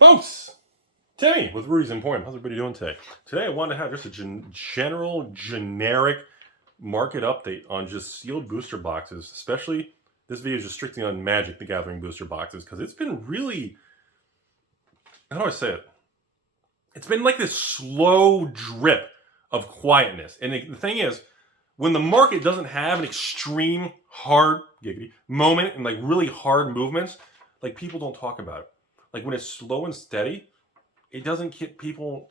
Folks, Timmy with Rudy's Emporium. How's everybody doing today? Today I wanted to have just a generic market update on just sealed booster boxes. Especially, this video is just strictly on Magic the Gathering booster boxes because it's been really, how do I say it? It's been like this slow drip of quietness. And the thing is, when the market doesn't have an extreme hard moment and like really hard movements, like people don't talk about it. Like when it's slow and steady, it doesn't get people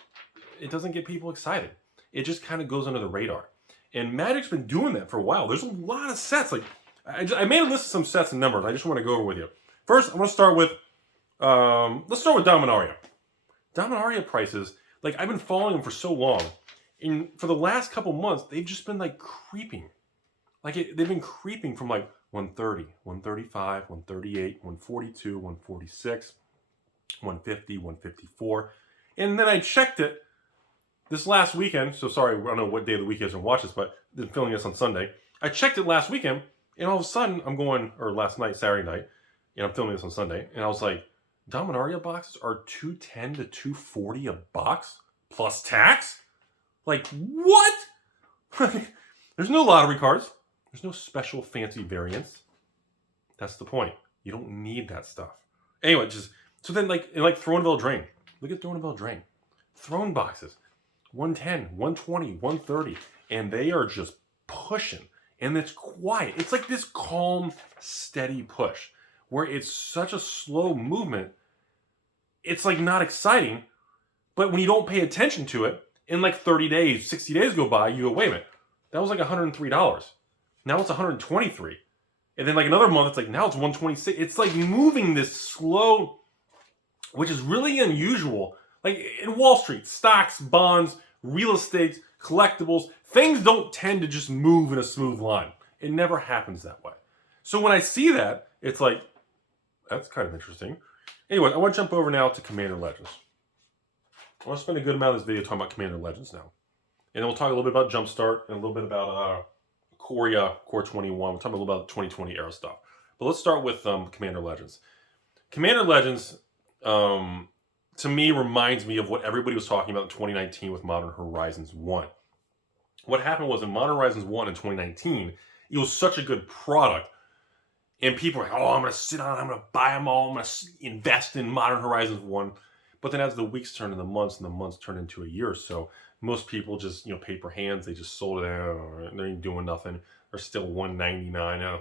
excited. It just kind of goes under the radar. And Magic's been doing that for a while. There's a lot of sets. Like I made a list of some sets and numbers. I just want to go over with you. First, I want to start with let's start with Dominaria. Dominaria prices, like I've been following them for so long. And for the last couple months, they've just been like creeping. They've been creeping from like 130, 135, 138, 142, 146, 150, 154. And then I checked it this last weekend. So sorry, I don't know what day of the week is and watch this, but I'm filming this on Sunday. I checked it last weekend, and all of a sudden I'm going, or last night, Saturday night, and I'm filming this on Sunday, and I was like, Dominaria boxes are $210 to $240 a box plus tax? Like, what? There's no lottery cards. There's no special fancy variants. That's the point. You don't need that stuff. Anyway, so then like Throne of Eldraine. Look at Throne of Eldraine. Throne boxes. 110, 120, 130. And they are just pushing. And it's quiet. It's like this calm, steady push. Where it's such a slow movement. It's like not exciting. But when you don't pay attention to it, in like 30 days, 60 days go by, you go, wait a minute. That was like $103. Now it's $123. And then like another month, it's like, now it's $126. It's like moving this slow, which is really unusual. Like in Wall Street, stocks, bonds, real estate, collectibles, things don't tend to just move in a smooth line. It never happens that way. So when I see that, it's like, that's kind of interesting. Anyway, I want to jump over now to Commander Legends. I want to spend a good amount of this video talking about Commander Legends now. And then we'll talk a little bit about Jumpstart and a little bit about Core 21. We'll talk a little about the 2020 era stuff. But let's start with Commander Legends. Commander Legends, to me, reminds me of what everybody was talking about in 2019 with Modern Horizons 1. What happened was in Modern Horizons 1 in 2019, it was such a good product. And people were like, oh, I'm going to sit on it. I'm going to buy them all. I'm going to invest in Modern Horizons 1. But then as the weeks turned into months and the months turned into a year or so, most people just, paper hands, they just sold it out. They ain't doing nothing. They're still $199,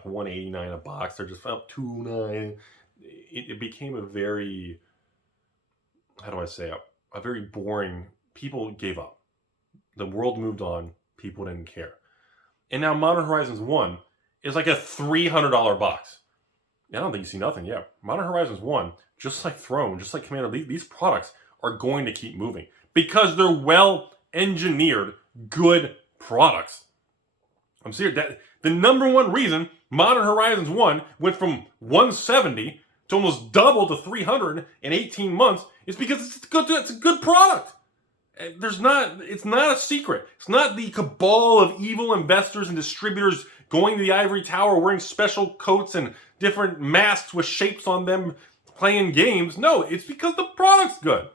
$189 a box. They're just up $2.99. It became a very, how do I say it? A very boring, people gave up. The world moved on. People didn't care. And now Modern Horizons 1 is like a $300 box. I don't think you see nothing. Yeah, Modern Horizons 1, just like Throne, just like Commander, these products are going to keep moving because they're well-engineered, good products. I'm serious. The number one reason Modern Horizons 1 went from 170 to almost double to 300 in 18 months is because it's a good product. It's not a secret. It's not the cabal of evil investors and distributors going to the ivory tower wearing special coats and different masks with shapes on them playing games. No, it's because the product's good.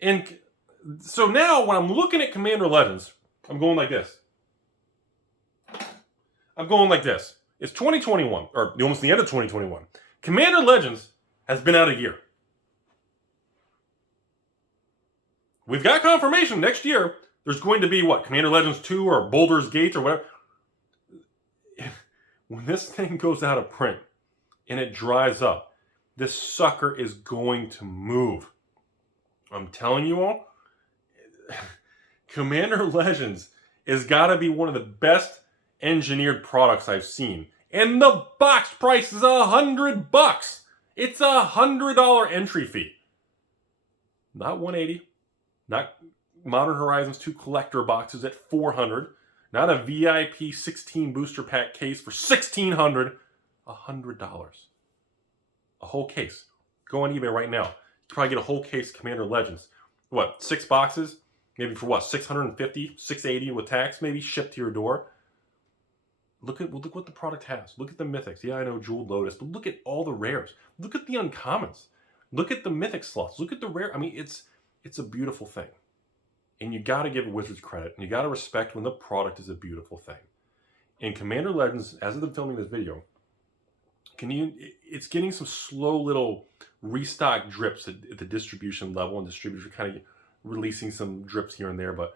And so now when I'm looking at Commander Legends, I'm going like this. It's 2021, or almost the end of 2021. Commander Legends has been out a year. We've got confirmation next year there's going to be what? Commander Legends 2 or Baldur's Gate or whatever. When this thing goes out of print and it dries up, this sucker is going to move. I'm telling you all, Commander Legends has got to be one of the best engineered products I've seen. And the box price is $100. It's $100 entry fee. Not $180. Not Modern Horizons 2 collector boxes at $400. Not a VIP 16 booster pack case for $1,600. $100. A whole case. Go on eBay right now. You can probably get a whole case of Commander Legends. What, 6 boxes? Maybe for what, $650, $680 with tax maybe, shipped to your door? Look what the product has. Look at the mythics. Yeah, I know Jeweled Lotus, but look at all the rares. Look at the uncommons. Look at the mythic slots. Look at the rare. I mean, it's a beautiful thing. And you got to give Wizards credit. And you got to respect when the product is a beautiful thing. And Commander Legends, as of filming this video, it's getting some slow little restock drips at the distribution level, and distributors are kind of releasing some drips here and there. But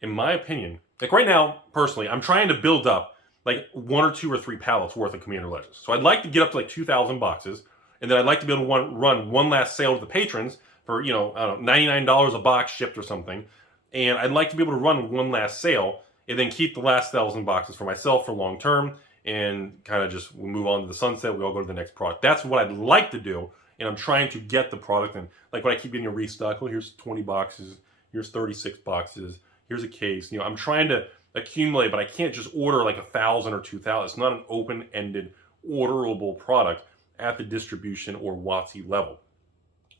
in my opinion, like right now, personally, I'm trying to build up like 1 or 2 or 3 pallets worth of Commander Legends. So I'd like to get up to like 2,000 boxes, and then I'd like to be able to run one last sale to the patrons for, you know, I don't know, $99 a box shipped or something. And I'd like to be able to run one last sale and then keep the last 1,000 boxes for myself for long term, and kind of just we move on to the sunset. We all go to the next product. That's what I'd like to do, and I'm trying to get the product. And like when I keep getting a restock, oh, here's 20 boxes, here's 36 boxes, here's a case. You know, I'm trying to accumulate, but I can't just order like 1,000 or 2,000. It's not an open-ended, orderable product at the distribution or WotC level.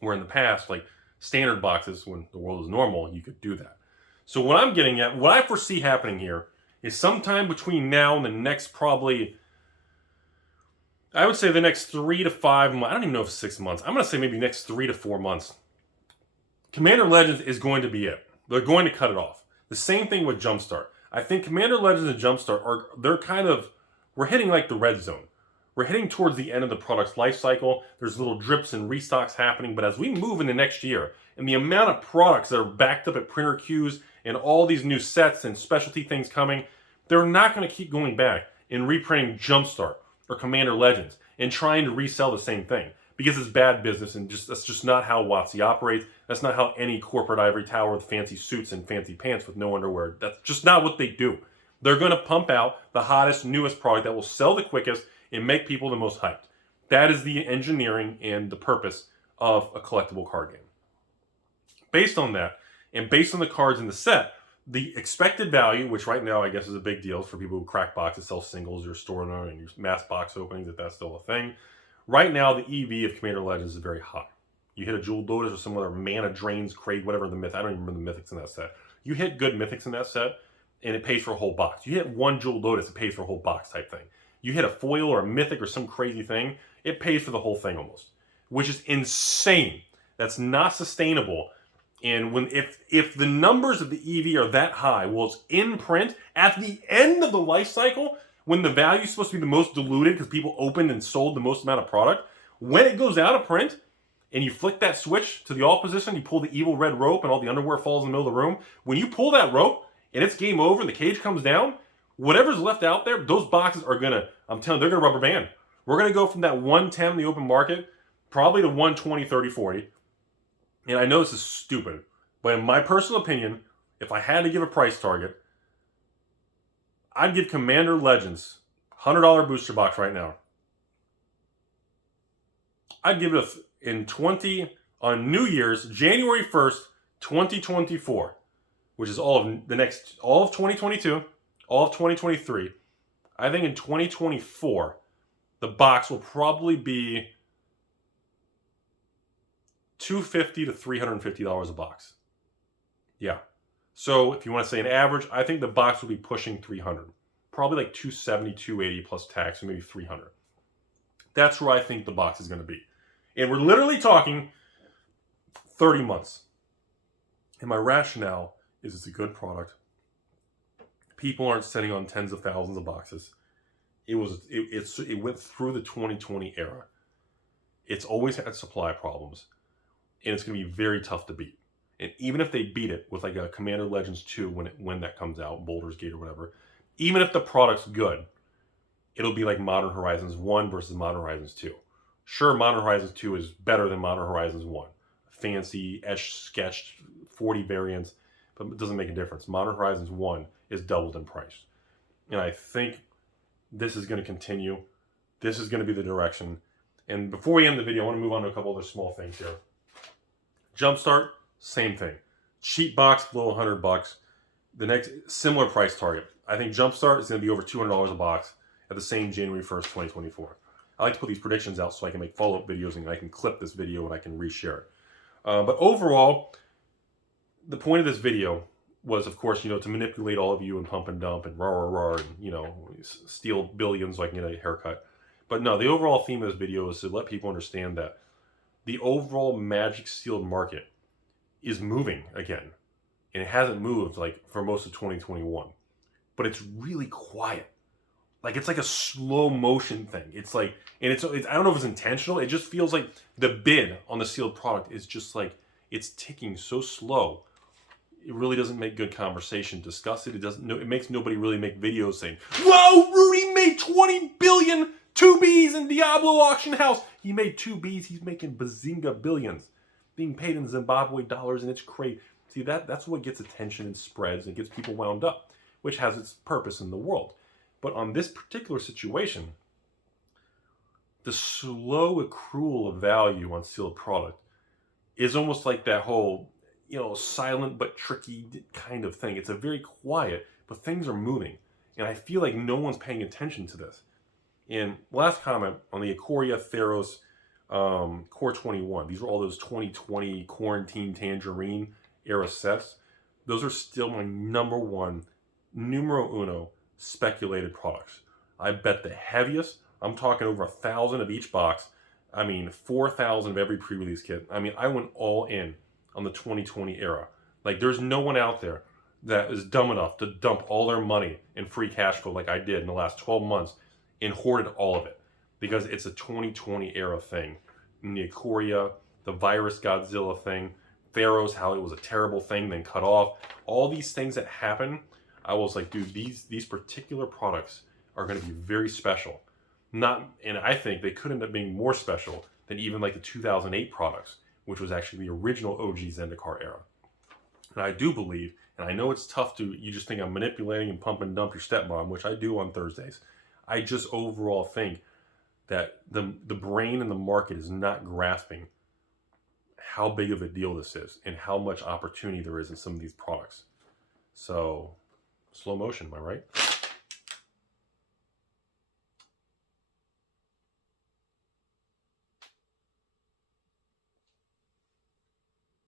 Where in the past, like standard boxes, when the world is normal, you could do that. So what I'm getting at, what I foresee happening here is sometime between now and the next probably, I would say the next 3 to 5 months. I don't even know if it's 6 months. I'm going to say maybe next 3 to 4 months. Commander Legends is going to be it. They're going to cut it off. The same thing with Jumpstart. I think Commander Legends and Jumpstart we're hitting like the red zone. We're hitting towards the end of the product's life cycle. There's little drips and restocks happening, but as we move into next year, and the amount of products that are backed up at printer queues and all these new sets and specialty things coming, they're not going to keep going back and reprinting Jumpstart or Commander Legends and trying to resell the same thing, because it's bad business, and that's just not how WotC operates. That's not how any corporate ivory tower with fancy suits and fancy pants with no underwear, that's just not what they do. They're going to pump out the hottest, newest product that will sell the quickest and make people the most hyped. That is the engineering and the purpose of a collectible card game. Based on that, and based on the cards in the set, the expected value, which right now I guess is a big deal for people who crack boxes, sell singles, or store them, and use mass box openings, if that's still a thing. Right now, the EV of Commander Legends is very high. You hit a Jewel Lotus or some other Mana Drains, Crate, whatever the myth. I don't even remember the mythics in that set. You hit good mythics in that set, and it pays for a whole box. You hit one Jewel Lotus, it pays for a whole box type thing. You hit a foil or a mythic or some crazy thing, it pays for the whole thing almost, which is insane. That's not sustainable. And if the numbers of the EV are that high, well, it's in print at the end of the life cycle, when the value is supposed to be the most diluted because people opened and sold the most amount of product, when it goes out of print and you flick that switch to the off position, you pull the evil red rope and all the underwear falls in the middle of the room, when you pull that rope and it's game over and the cage comes down, whatever's left out there, those boxes are gonna, I'm telling you, they're gonna rubber band. We're gonna go from that 110 in the open market probably to 120, 30, 40. And I know this is stupid, but in my personal opinion, if I had to give a price target, I'd give Commander Legends $100 booster box right now. I'd give it on New Year's, January 1st, 2024, which is all of 2022, all of 2023. I think in 2024, the box will probably be $250 to $350 a box. Yeah. So if you want to say an average, I think the box will be pushing $300. Probably like $270, $280 plus tax, or maybe $300. That's where I think the box is going to be. And we're literally talking 30 months. And my rationale is it's a good product. People aren't sitting on tens of thousands of boxes. It went through the 2020 era. It's always had supply problems. And it's going to be very tough to beat. And even if they beat it with like a Commander Legends 2 when that comes out, Baldur's Gate or whatever, even if the product's good, it'll be like Modern Horizons 1 versus Modern Horizons 2. Sure, Modern Horizons 2 is better than Modern Horizons 1. Fancy, etched, sketched, 40 variants, but it doesn't make a difference. Modern Horizons 1 is doubled in price. And I think this is going to continue. This is going to be the direction. And before we end the video, I want to move on to a couple other small things here. Jumpstart, same thing. Cheap box below $100. The next similar price target. I think Jumpstart is going to be over $200 a box at the same January 1st, 2024. I like to put these predictions out so I can make follow-up videos and I can clip this video and I can reshare it. But overall, the point of this video was, of course, to manipulate all of you and pump and dump and rah, and, steal billions so I can get a haircut. But no, the overall theme of this video is to let people understand that the overall Magic sealed market is moving again. And it hasn't moved like for most of 2021. But it's really quiet. Like it's like a slow motion thing. It's like, and it's I don't know if it's intentional. It just feels like the bid on the sealed product is just like, it's ticking so slow. It really doesn't make good conversation. Discuss it. It makes nobody really make videos saying, "Whoa, Rudy made 20 billion 2Bs in Diablo auction house." He made 2Bs. He's making bazinga billions, being paid in Zimbabwe dollars, and it's crazy. See, that's what gets attention and spreads and gets people wound up, which has its purpose in the world. But on this particular situation, the slow accrual of value on sealed product is almost like that whole, silent but tricky kind of thing. It's a very quiet, but things are moving. And I feel like no one's paying attention to this. And last comment on the Ikoria Theros Core 21. These were all those 2020 Quarantine Tangerine era sets. Those are still my numero uno speculated products. I bet the heaviest, I'm talking over 1,000 of each box. 4,000 of every pre-release kit. I went all in on the 2020 era. Like, there's no one out there that is dumb enough to dump all their money in free cash flow like I did in the last 12 months and hoarded all of it, because it's a 2020 era thing. And the Ikoria, the Virus Godzilla thing, Pharaohs, how it was a terrible thing, then cut off. All these things that happen, I was like, dude, these particular products are going to be very special. And I think they could end up being more special than even like the 2008 products, which was actually the original OG Zendikar era. And I do believe, and I know it's tough you just think I'm manipulating and pump and dump your stepmom, which I do on Thursdays. I just overall think that the brain and the market is not grasping how big of a deal this is and how much opportunity there is in some of these products. So, slow motion, am I right?